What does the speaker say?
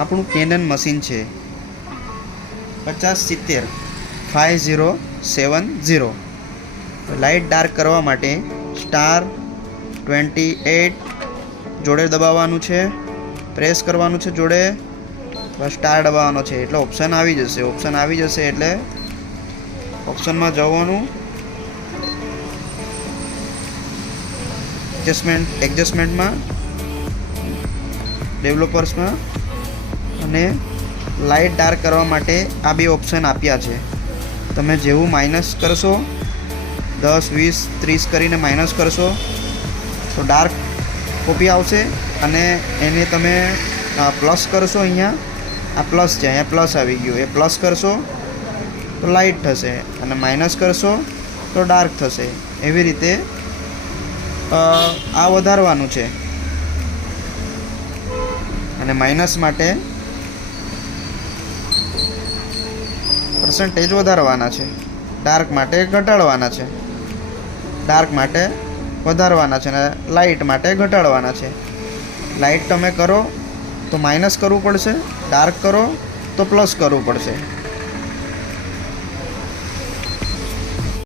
આપણું Canon machine છે 5070 5070. Light dark કરવા માટે *28 જોડે દબાવવાનું છે, પ્રેસ કરવાનું છે જોડે, બસ સ્ટાર દબાવવાનો છે એટલે ઓપ્શન આવી જશે. ઓપ્શન આવી જશે એટલે ઓપ્શનમાં જવાનું, એડજસ્ટમેન્ટમાં, ડેવલપર્સમાં, અને લાઇટ ડાર્ક કરવા માટે આ બે ઓપ્શન આપ્યા છે. તમે જેવું માઇનસ કરશો 10 20 30 કરીને માઇનસ કરશો તો ડાર્ક કોપી આવશે, અને એને તમે પ્લસ કરશો, અહીંયા આ પ્લસ છે, અહીંયા પ્લસ આવી ગયું, એ પ્લસ કરશો તો લાઇટ થશે, અને માઇનસ કરશો તો ડાર્ક થશે. એવી રીતે આ વધારવાનું છે, અને માઇનસ માટે પર્સન્ટેજ વધારવાના છે, ડાર્ક માટે ઘટાડવાના છે, ડાર્ક માટે વધારવાના છે, અને લાઇટ માટે ઘટાડવાના છે. લાઇટ તમે કરો તો માઇનસ કરવું પડશે, ડાર્ક કરો તો પ્લસ કરવું પડશે.